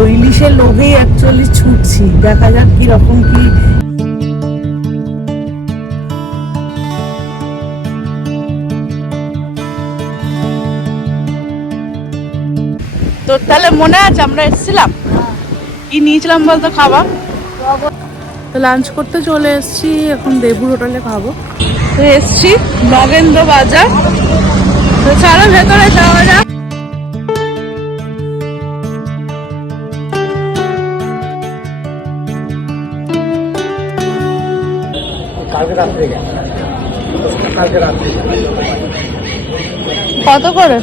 তো ইলিশের লোভেই অ্যাকচুয়ালি ছুটছি। দেখা যাক কি রকম কি তো তাহলে মনে আছে আমরা এসেছিলাম? কি নিয়েছিলাম বলতো খাবার? তো লাঞ্চ করতে চলে এসেছি এখন দেবুর হোটেলে খাব। তো এসছি নগেন্দ্র বাজার। তো চলো ভেতরে যাওয়া যাক। কত করে?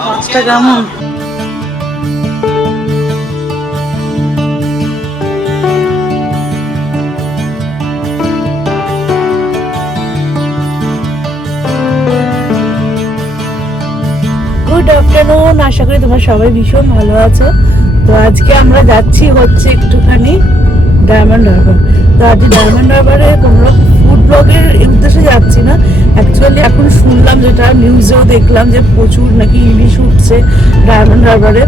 মাছটা কেমন? আফটারনুন আশা করি তোমরা সবাই ভীষণ ভালো আছো। তো আজকে আমরা যাচ্ছি হচ্ছে একটুখানি ডায়মন্ড হারবার তো আজকে ডায়মন্ড হারবারে কোনো ফুড ব্লগের উদ্দেশ্যে যাচ্ছি না। অ্যাকচুয়ালি এখন শুনলাম যেটা নিউজেও দেখলাম যে প্রচুর নাকি ইলিশ উঠছে ডায়মন্ড হারবারে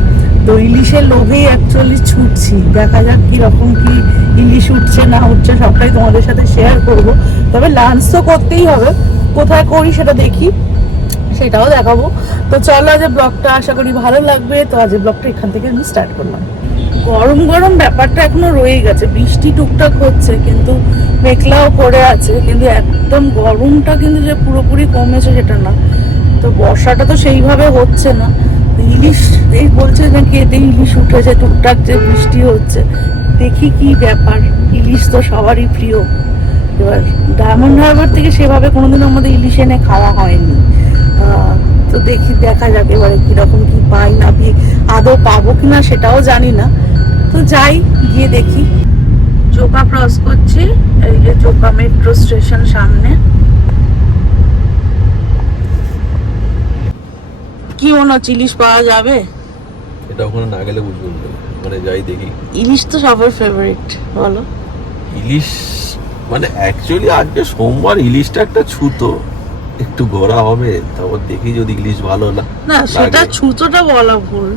তো ইলিশের লোভেই অ্যাকচুয়ালি ছুটছি। দেখা যাক কীরকম কি ইলিশ উঠছে, না উঠছে, সবটাই তোমাদের সাথে শেয়ার করব। তবে লাঞ্চ তো করতেই হবে। কোথায় করি সেটা দেখি। সেটাও দেখাবো। তো চলো আজ ব্লগটা আশা করি ভালো লাগবে। তো আজ ব্লগটা এখান থেকে আমি স্টার্ট করলাম। গরম গরম ব্যাপারটা এখনও রয়ে গেছে। বৃষ্টি টুকটাক হচ্ছে, কিন্তু মেঘলাও পড়ে আছে, কিন্তু একদম গরমটা কিন্তু যে পুরোপুরি কমেছে সেটা না। তো বর্ষাটা তো সেইভাবে হচ্ছে না। ইলিশ, এই বলছে নাকি এতে ইলিশ উঠেছে, টুকটাক যে বৃষ্টি হচ্ছে। দেখি কি ব্যাপার, ইলিশ তো সবারই প্রিয়। এবার ডায়মন্ড হারবার থেকে সেভাবে কোনোদিন আমাদের ইলিশ এনে খাওয়া হয়নি। তো দেখি দেখা যাক এবারে কীরকম কি পাই না পাই আদৌ পাবো কিনা সেটাও জানি না। তো যাই গিয়ে দেখি। চোকা ক্রস করছি এই যে চোকা মেট্রো স্টেশন সামনে। কি মনে হচ্ছে ইলিশ পাওয়া যাবে? এটা ওখানে না গেলে বুঝবেন না। ওখানে যাই দেখি। ইলিশ তো সবার ফেভারিট বলো। ইলিশ মানে অ্যাকচুয়ালি আজকে সোমবার ইলিশটা একটা ছুতো। একটু গড়া হবে তারপর দেখি যদি ইলিশ ভালো না না সেটা ছুতোটা বলা ভুল।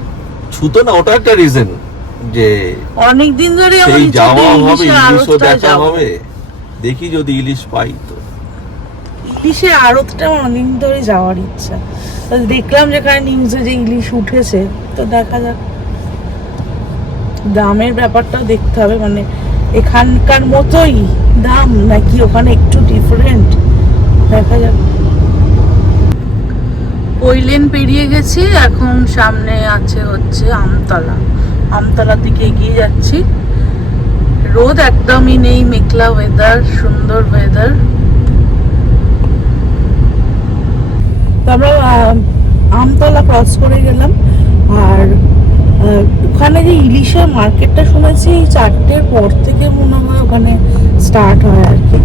ছুতো না ওটা একটা রিজন যে অনেক দিন ধরে সেই যাওয়া হবে ইলিশও দেখা হবে দেখি যদি ইলিশ পাই তো। ইলিশের আড়তটা আমার অনেকদিন ধরে যাওয়ার ইচ্ছা। দেখলাম যেখানে নিউজে যে ইলিশ উঠেছে তো দেখা যাক। দামের ব্যাপারটাও দেখতে হবে মানে এখানকার মতোই দাম নাকি ওখানে একটু ডিফারেন্ট দেখা যাক। ওই লেন পেরিয়ে গেছি, এখন সামনে আছে হচ্ছে আমতলা। আমতলার দিকে এগিয়ে যাচ্ছি। রোদ একদমই নেই, মেঘলা ওয়েদার সুন্দর ওয়েদার আমরা আমতলা ক্রস করে গেলাম। আর ওখানে যে ইলিশের মার্কেটটা শুনেছি চারটের পর থেকে মনে হয় ওখানে স্টার্ট হয় আর কি।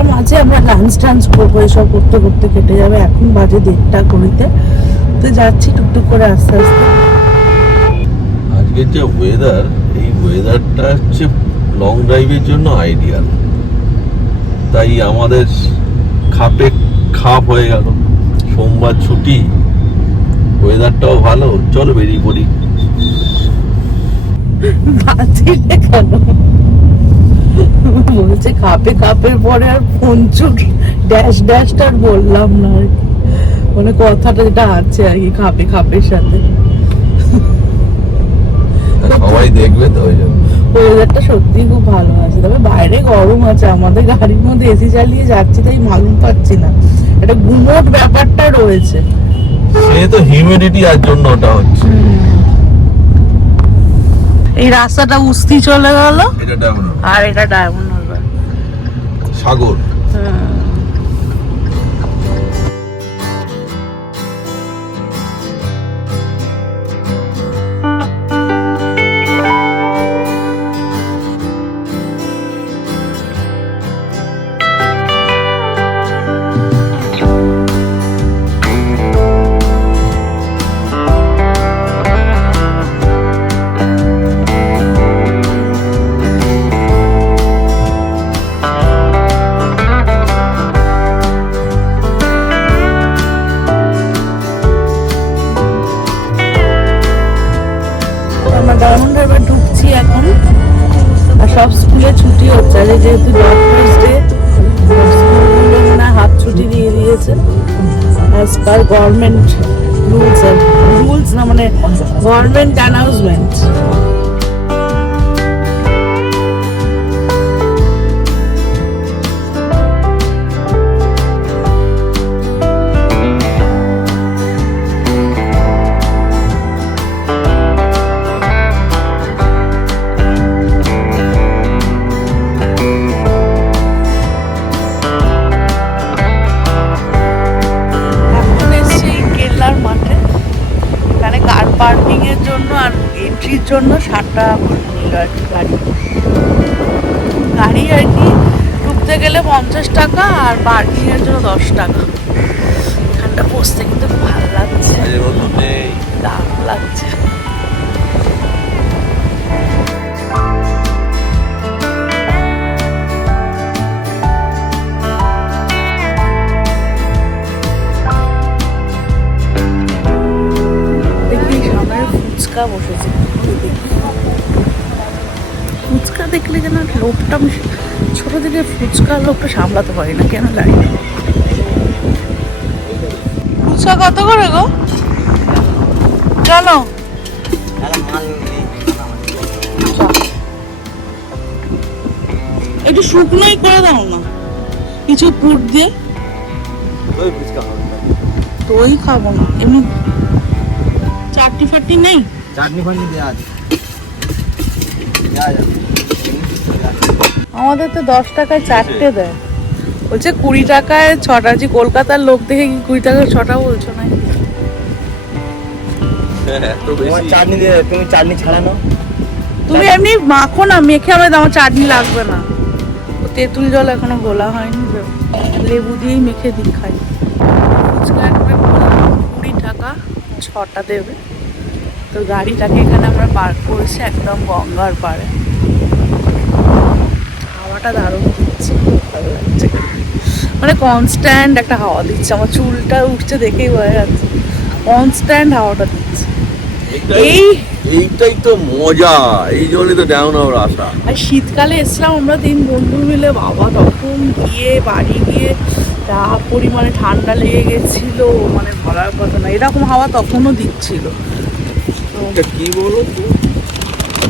তার মাঝে আমরা ডান্স টান্স করব এসব করতে করতে কেটে যাবে। এখন বাজে দেড়টা করিতে তো যাচ্ছি টুকটুক করে আস্তে আস্তে। আজকের যে ওয়েদার এই ওয়েদারটা হচ্ছে লং ড্রাইভের জন্য আইডিয়াল তাই আমাদের খাপে খাপ হয়ে গেল। সোমবার ছুটি। ওয়েদারটাও ভালো। চলো বেরিয়ে পড়ি। বাতিলে কেন? বলছে খাপে খাপের পরে আর পঞ্চুর ড্যাশ ড্যাশটা আর বললাম না আর। মানে কথাটা যেটা আছে আর কি খাপে খাপের সাথে। সবাই দেখবে তো ওই জন্য। ওয়েদারটা সত্যি খুব ভালো আছে। তবে বাইরে গরম আছে আমাদের গাড়ির মধ্যে এসি চালিয়ে যাচ্ছি তাই মালুম পাচ্ছি না। একটা গুমোট ব্যাপারটা রয়েছে। সে তো হিউমিডিটি আর জন্য ওটা হচ্ছে। এই রাস্তাটা উস্তি চলে গেল। আর এটা diamond harbour Sagar. Government rules rules না মানে গভর্নমেন্ট অ্যানাউন্সমেন্ট জন্য ষাট টাকা করে নিল আর কি গাড়ি। গাড়ি আর কি ঢুকতে গেলে পঞ্চাশ টাকা আর পার্কিং এর জন্য দশ টাকা। এখানটা বসতে কিন্তু ভালো লাগছে। দাম লাগছে। বসেছে। ফুচকা দেখলে যেন লোকটা ছোট থেকে ফুচকা লোকটা সামলাতে পারি না, কেন না। ফুচকা কত করে গো? জানো? একটু শুকনোই করে দাও না। কিছু পুর দিয়ে। দই খাব না। এমনি চারটি ফাটি নেই? চাটনি ফাটনি দেওয়া আছে। আমাদের তো দশ টাকায় চারটে দেয়। বলছে কুড়ি টাকায় ছটা যে কলকাতার লোক দেখে কি কুড়ি টাকায় ছটা বলছো না চাটনি দিয়ে তুমি চাটনি ছাড়া নাও। তুমি এমনি মাখো না মেখে আমার আমার চাটনি লাগবে না। তেঁতুল জল এখনও গোলা হয়নি লেবু দিয়েই মেখে দিই খাই। ফুচকা একটা কুড়ি টাকা ছটা দেবে। তো গাড়িটাকে এখানে আমরা পার্ক করেছি একদম গঙ্গার পাড়ে। হাওয়াটা দারুণ দিচ্ছে ভালো লাগছে। মানে কনস্ট্যান্ট একটা হাওয়া দিচ্ছে আমার চুলটা উঠছে দেখেই বোঝা যাচ্ছে। কনস্ট্যান্ট হাওয়াটা দিচ্ছে। এই এইটাই তো মজা এই জন্যই তো ডাউন আওয়ার আসা আর শীতকালে এসলাম আমরা তিন বন্ধু মিলে বাবা তখন গিয়ে বাড়ি গিয়ে যা পরিমাণে ঠান্ডা লেগে গেছিল মানে বলার কথা না এরকম হাওয়া তখনও দিচ্ছিল। এটা কি বলো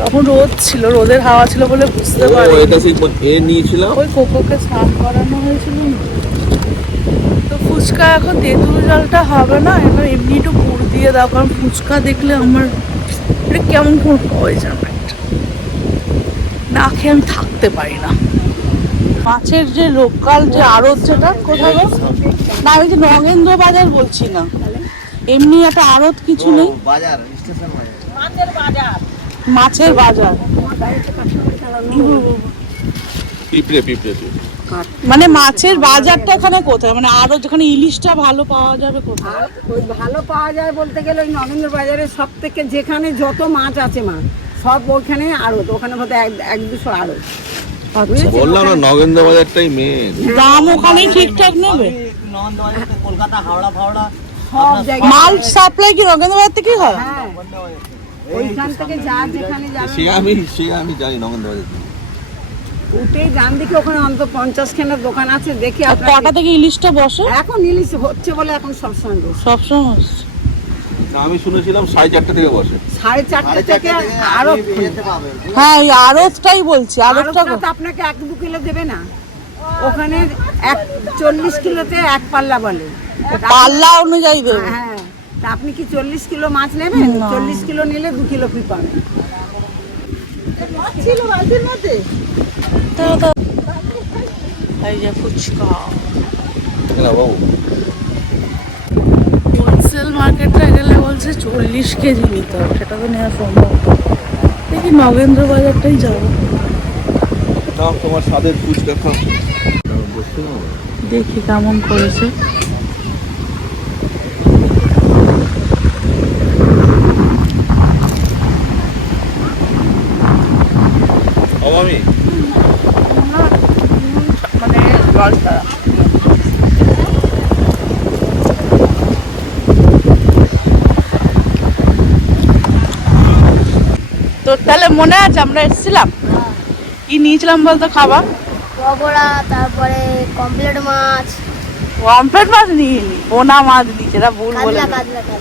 তখন রোদ ছিল রোদের হাওয়া ছিল বলে বুঝতে পারি এটা সেই এ নিয়েছিলাম? ওই কোকোকে স্নান করানো হয়েছিল। না। তো ফুচকা এখন তেঁতুল জলটা হবে না এখন এমনি একটু পুর দিয়ে দাও কারণ ফুচকা দেখলে আমার এটা কেমন কোন পয়জন একটা। না খেয়ে আমি থাকতে পারি না। মাছের যে লোকাল যে আড়ত যেটা কোথায় গো? না আমি যে নগেন্দ্র বাজার বলছি না। এমনি একটা আড়ত কিছু নেই। বাজার মাছের বাজার। পিঁপড়ে পিঁপড়ে। মানে মাছের বাজারটা এখানে কোথায়? মানে আরও যেখানে ইলিশটা ভালো পাওয়া যাবে কোথায়? ওই ভালো পাওয়া যায় বলতে গেলে ওই নরেন্দ্র বাজারে সব থেকে যেখানে যত মাছ আছে মাছ সব ওখানে আড়ত। ওখানে বোধ এক এক দুশো আড়ত। আচ্ছা। বললাম না নগেন্দ্র বাজারটাই মেন দাম ওখানেই ঠিকঠাক নেবে? কলকাতা হাওড়া ফাওড়া সব জায়গায় মাল সাপ্লাই কি রবীন্দ্রবাজার থেকে হয়? হ্যাঁ। ওইখান থেকে যা যেখানে যাবে। সে আমি সে আমি জানি নগেন্দ্র উঠেই ডান দিকে ওখানে অন্তত পঞ্চাশ খানের দোকান আছে দেখি কটা থেকে ইলিশটা বসে? এখন ইলিশ হচ্ছে বলে এখন সবসময় সবসময় আমি শুনেছিলাম সাড়ে চারটে থেকে বসে। সাড়ে চারটে থেকে আরও হ্যাঁ এই বলছি আরবটা তো আপনাকে এক দু কিলো দেবে না। ওখানে এক চল্লিশ কিলোতে এক পাল্লা বলে। পাল্লা অনুযায়ী দেবে। হ্যাঁ তা আপনি কি চল্লিশ কিলো মাছ নেবেন? না। চল্লিশ কিলো নিলে দু কিলো ফি পাবেন। ছিল বালতির মধ্যে। এই যে ফুচকা। বাবু। হোলসেল মার্কেটটা গেলে বলছে চল্লিশ কেজি নিতে হবে সেটা তো নেওয়া সম্ভব। দেখি নগেন্দ্র বাজারটাই যাব তোমার স্বাদের ফুচকা দেখি কেমন করেছে আমি জলটা তোর তাহলে মনে আছে আমরা এসেছিলাম? কি নিয়েছিলাম বলতো খাবার? পকোড়া তারপরে কমপ্লেট মাছ। কমপ্লেট মাছ নিইনি পোনা মাছ দিয়েছে এটা ভুল বলে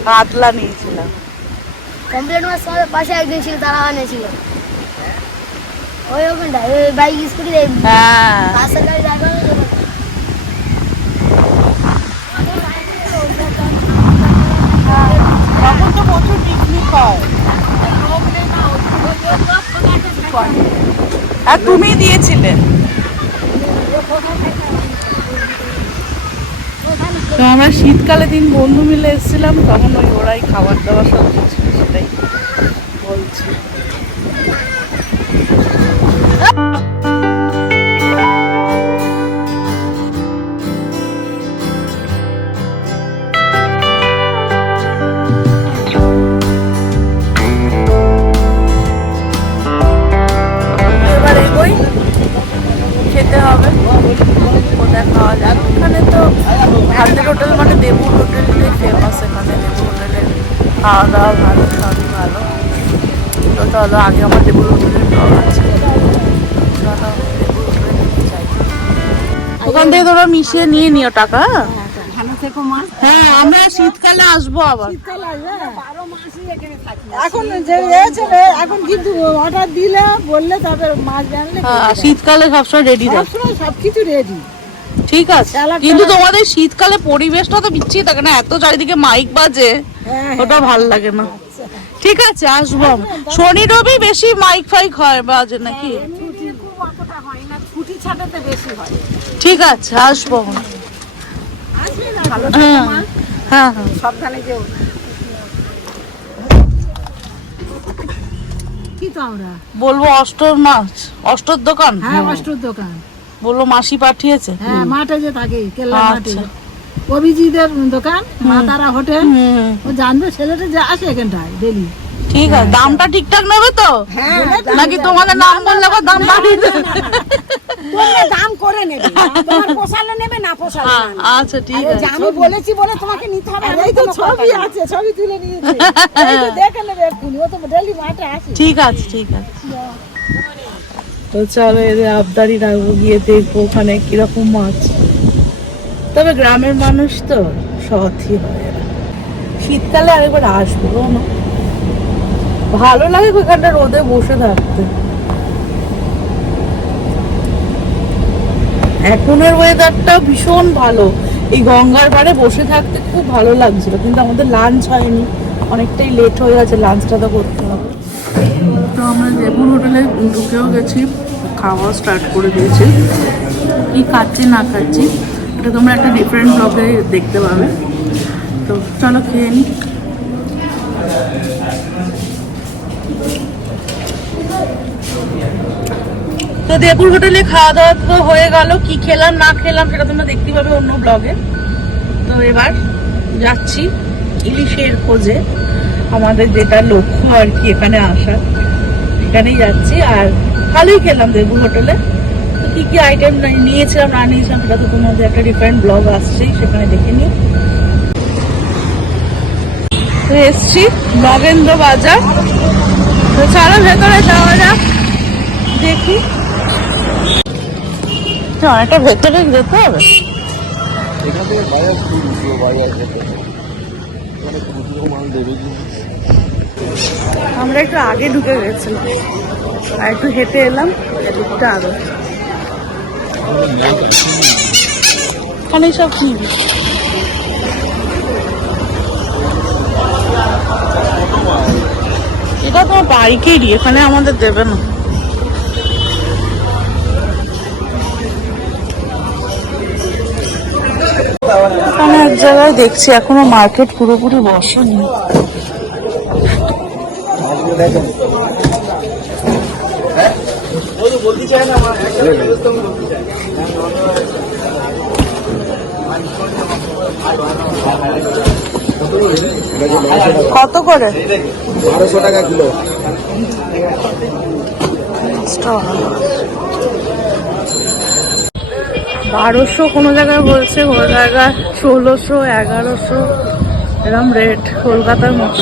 কাতলা নিয়েছিলাম। কমপ্লেট মাছ আমাদের পাশে একদিন ছিল তারা আনেছিল ওই ওখানটা ওই বাইক স্কুটি হ্যাঁ। বাসের গাড়ি ড্রাইভার তখন তো প্রচুর পিকনিক হয়। আর তুমি দিয়েছিলে। তো আমরা শীতকালে দিন বন্ধু মিলে এসেছিলাম, তখন ওই ওরাই খাবার দাবার সব দিচ্ছিল সেটাই বলছি। খাওয়া দাওয়া ভালো সবই ভালো। তো চলো আগে আমার দেবুর হোটেলের ব্লগ আছে চলো। হোটেলে ওখান থেকে তোরা মিশিয়ে নিয়ে নিও টাকা হ্যাঁ? থেকে মাছ হ্যাঁ আমরা শীতকালে আসব আবার। এখানে থাকি। এখন যে এখন কিন্তু অর্ডার দিলে বললে তবে মাছ জানলে হ্যাঁ, শীতকালে সবসময় রেডি থাকে। সবসময় সবকিছু রেডি ঠিক আছে। কিন্তু তোমাদের শীতকালে পরিবেশটা তো বিচ্ছিরি থাকে না এত চারিদিকে মাইক বাজে হ্যাঁ ওটা ভালো লাগে না। ঠিক আছে আসব শনি রবি বেশি মাইক ফাইক হয় বাজে নাকি? ছুটি খুব অতটা হয় না ছুটি ছাটাতে বেশি হয়। ঠিক আছে আসব হ্যাঁ হ্যাঁ হ্যাঁ। সাবধানে যেও। কি তো আমরা? বলব অষ্টর মাছ অষ্টর দোকান? হ্যাঁ অষ্টর দোকান। বলল মাসি পাঠিয়েছে। হ্যাঁ মাঠে যে থাকে কেল্লা মাঠে। আচ্ছা। অভিজিতের দোকান মা তারা হোটেল। ও জানবে ছেলেটা যে আসে এখানটায় ডেলি ঠিক আছে দামটা ঠিকঠাক নেবে তো? হ্যাঁ নাকি তোমাদের নাম বললে দাম বাড়িয়ে দেবে? তোমরা দাম করে নেবে। তোমার পোষালে নেবে না পোষালে হ্যাঁ, আচ্ছা ঠিক আছে। আমি বলেছি বলে তোমাকে নিতে হবে এই তো ছবি আছে ছবি তুলে নিয়েছে। এই তো দেখে নেবে এক্ষুনি ও তো ডেলি মাঠে আসে। ঠিক আছে ঠিক আছে। তো চলো এদের আবদারি রাখব, গিয়ে দেখব ওখানে কীরকম মাছ। তবে গ্রামের মানুষ তো সৎই হয়। শীতকালে আরেকবার আসব না ভালো লাগে ওখানটা রোদে বসে থাকতে। এখনের ওয়েদারটা ভীষণ ভালো। এই গঙ্গার পাড়ে বসে থাকতে খুব ভালো লাগছিল, কিন্তু আমাদের লাঞ্চ হয়নি। অনেকটাই লেট হয়ে গেছে লাঞ্চটা তো করতে হবে। আমরা জয়পুর হোটেলে ঢুকেও গেছি, খাওয়া স্টার্ট করে দিয়েছি। কি খাচ্ছি, না খাচ্ছি, এটা তোমরা একটা ডিফারেন্ট ব্লগে দেখতে পাবে। তো চলো খেয়ে নিই তো দেবুর হোটেলে খাওয়া দাওয়া তো হয়ে গেল, কি খেলাম, না খেলাম সেটা তোমরা দেখতে পাবে অন্য ব্লগে তো এবার যাচ্ছি ইলিশের খোঁজে। আমাদের যেটা লক্ষ্য আর কি এখানে আসা এখানেই যাচ্ছি, আর ভালোই খেলাম দেবু হোটেলে। তো কি কি আইটেম নিয়েছিলাম, না নিয়েছিলাম সেটা তো তোমাদের একটা ডিফারেন্ট ব্লগ আসছেই সেখানে দেখে নিও। তো এসছি নগেন্দ্র বাজার। তো চলো ভেতরে যাওয়া যাক, দেখি। তো অনেকটা ভেতরে যেতে হবে? এখান থেকে বাজার খুব বাজার খেতে মানে খুচরো মাল দেবে কি আমরা একটু আগে ঢুকে গেছিলাম। আর একটু হেঁটে এলাম এদিকটা আরও। সব কি এটা তো বাইকেরই এখানে আমাদের দেবে না। এক জায়গায় দেখছি, এখনও মার্কেট পুরোপুরি বসেনি। কত করে? বারোশো টাকা কিলো। বারোশো কোনো জায়গায় বলছে কোনো জায়গায় ষোলোশো এগারোশো এরম রেট কলকাতার মতো।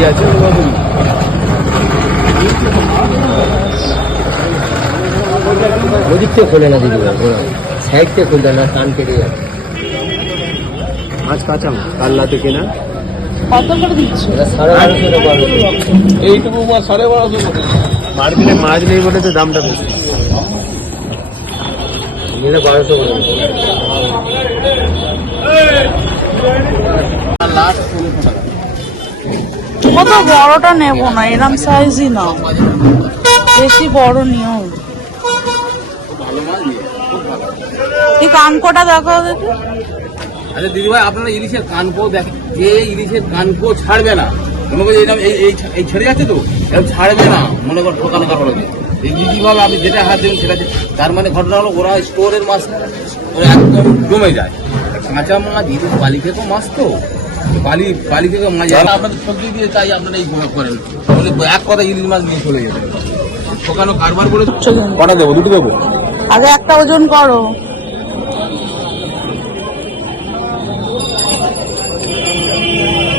চিংড়ি আছে ওদিক থেকে খোলে না দিদি সাইড থেকে খুলবে না টান কেটে যাবে মাছ কাঁচা মাছ কাল্লা থেকে না কত করে দিচ্ছ সাড়ে বারোশো টাকা এইটুকু মাছ সাড়ে বারোশো মার্কেটে মাছ নেই বলে তো দামটা বেশি বারোশো করে কত বড়টা নেব না? এরম সাইজই নাও বেশি বড় নিও। এই কাঙ্কটা দেখাও দেখি। আচ্ছা দিদিভাই, আপনারা ইলিশের কানকো দেখেন যে ইলিশের কানকো ছাড়বে না মনে করি এই এই ছেড়ে যাচ্ছে তো এরকম ছাড়বে না, মনে কর ঠোকানো কাপড় এই দিদিভাবে আপনি যেটা হাত দেবেন সেটা তার মানে ঘটনা হলো, ওরা স্টোরের মাছ, ওরা একদম জমে যায়। কাঁচা মাছ ইলিশ বালি খেকো মাছ তো। বালি বালি খেকো মাছ আপনাদের সবজি দিয়ে চাই আপনারা এই করেন। এক কথা ইলিশ মাছ নিয়ে চলে যেতে ঠোকানো কারবার করে কটা দেবো? দুটো দেবো? আগে একটা ওজন করো।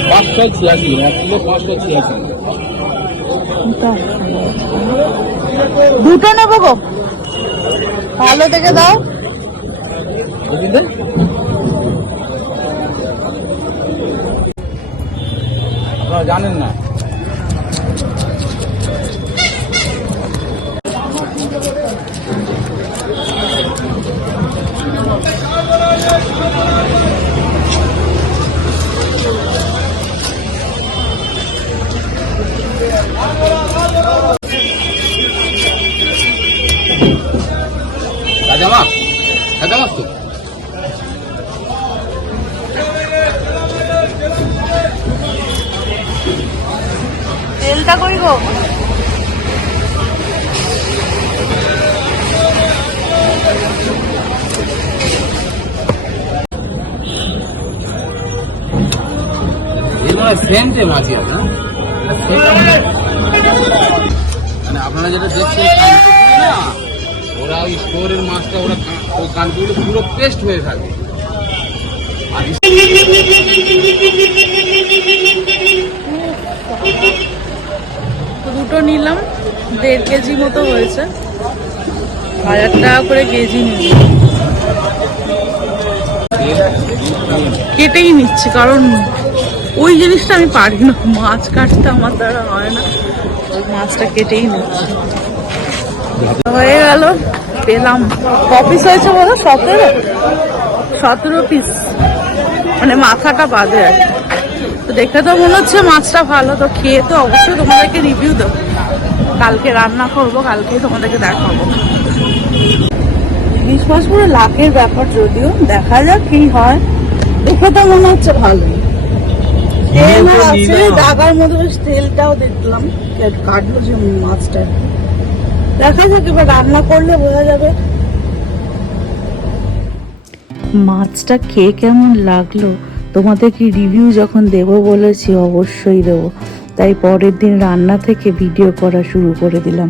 পাঁচশো ছিয়াশি এক কিলো পাঁচশো ছিয়াশি। দুটো নেব গো। ভালো থেকে দাও। আপনারা জানেন না। সেম সেম আছে মানে আপনারা যেটা দেখছেন না ওরা ওই স্টোরের মাছটা ওরা ওই কানপুকুরি পুরো পেস্ট হয়ে থাকে। দুটো নিলাম দেড় কেজি মতো হয়েছে। হাজার টাকা করে কেজি নিল কেটেই নিচ্ছি কারণ ওই জিনিসটা আমি পারি না। মাছ কাটতে আমার দ্বারা হয় না। মাছটা কেটেই নিচ্ছি হয়ে গেল, পেলাম। ক পিস হয়েছে বলো? সতেরো? সতেরো পিস মানে মাথাটা বাদে আর তো দেখে তো মনে হচ্ছে মাছটা ভালো। তো খেয়ে তো অবশ্যই তোমাদেরকে রিভিউ দেবো। কালকে রান্না করব কালকে তোমাদেরকে দেখাবো। ইলিশ মাছ পুরো লাখের ব্যাপার যদিও। দেখা যাক কি হয়। দেখে তো মনে হচ্ছে ভালো তেল আছে দাগার মধ্যে বেশ তেলটাও দেখলাম। কাটলো যে মাছটা। দেখা যাক এবার রান্না করলে বোঝা যাবে। মাছটা খেয়ে কেমন লাগল? তোমাদের কি রিভিউ যখন দেব বলেছি অবশ্যই দেবো। তাই পরের দিন রান্না থেকে ভিডিও করা শুরু করে দিলাম।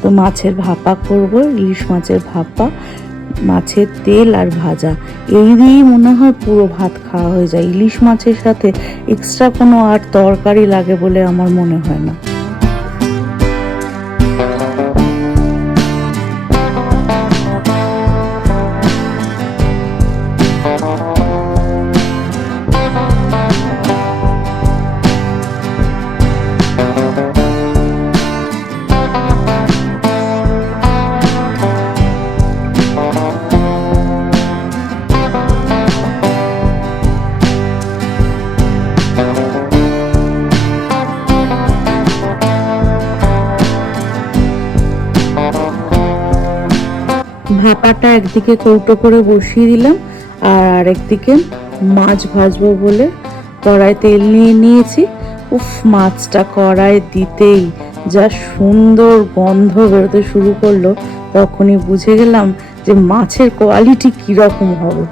তো মাছের ভাপা করব ইলিশ মাছের ভাপা মাছের তেল আর ভাজা। এই দিয়েই মনে হয় পুরো ভাত খাওয়া হয়ে যায়। ইলিশ মাছের সাথে এক্সট্রা কোনো আর তরকারি লাগে বলে আমার মনে হয় না। একদিকে কৌটো করে বসিয়ে দিলাম, আর আরেকদিকে মাছ ভাজবো বলে কড়াই তেল নিয়ে নিয়েছি। উফ, মাছটা কড়াই দিতেই যা সুন্দর গন্ধ বেরোতে শুরু করল। তখনই বুঝে গেলাম যে মাছের কোয়ালিটি কীরকম হবে।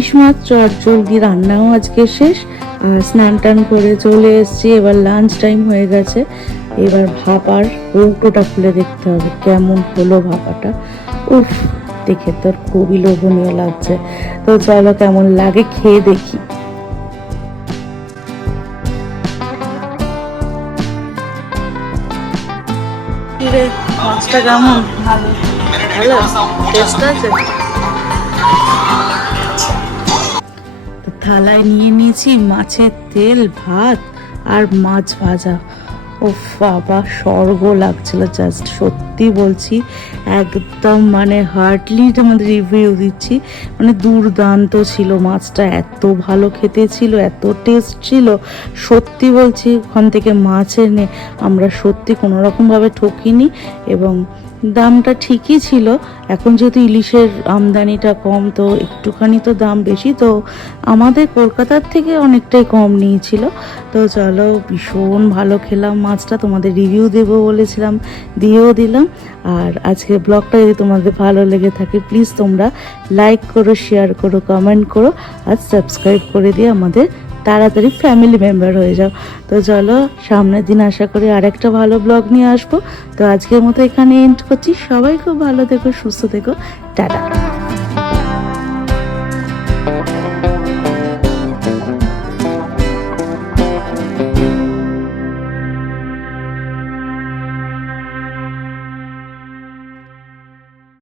ইলিশ মাছ, চটজলদি রান্নাও আজকে শেষ। আর স্নান টান করে চলে এসেছি, এবার লাঞ্চ টাইম হয়ে গেছে। এবার ভাপার কৌটোটা খুলে দেখতে হবে, কেমন হলো ভাপাটা? উফ, দেখে তোর খুবই লোভনীয় লাগছে। তো চলো কেমন লাগে খেয়ে দেখি। মাছটা কেমন? ভালো। ভালো? টেস্ট আছে? থালায় নিয়ে নিয়েছি মাছের তেল, ভাত আর মাছ ভাজা। ও বাবা, স্বর্গ লাগছিল জাস্ট সত্যি বলছি, একদম মানে হার্ডলি আমাদের রিভিউ দিচ্ছি। মানে দুর্দান্ত ছিল মাছটা, এত ভালো খেতে ছিল, এত টেস্ট ছিল। সত্যি বলছি, ওখান থেকে মাছ এনে আমরা সত্যি কোনো রকমভাবে ঠকিনি এবং দামটা ঠিকই ছিল। এখন যেহেতু ইলিশের আমদানিটা কম, তো একটুখানি তো দাম বেশি, তো আমাদের কলকাতার থেকে অনেকটাই কম নিয়েছিল। তো চলো, ভীষণ ভালো খেলাম। মাছটা তোমাদের রিভিউ দেবো বলেছিলাম, দিয়েও দিলাম। আর আজকে ব্লগটা যদি তোমাদের ভালো লেগে থাকে, প্লিজ তোমরা লাইক করো শেয়ার করো কমেন্ট করো, আর সাবস্ক্রাইব করে দিয়ে আমাদের তাড়াতাড়ি ফ্যামিলি মেম্বার হয়ে যাও। তো চলো, সামনের দিন আশা করি আর একটা ভালো ব্লগ নিয়ে আসব। তো আজকের মতো এখানে এন্ড করছি। সবাই খুব ভালো থেকো, সুস্থ থেকো। টাটা।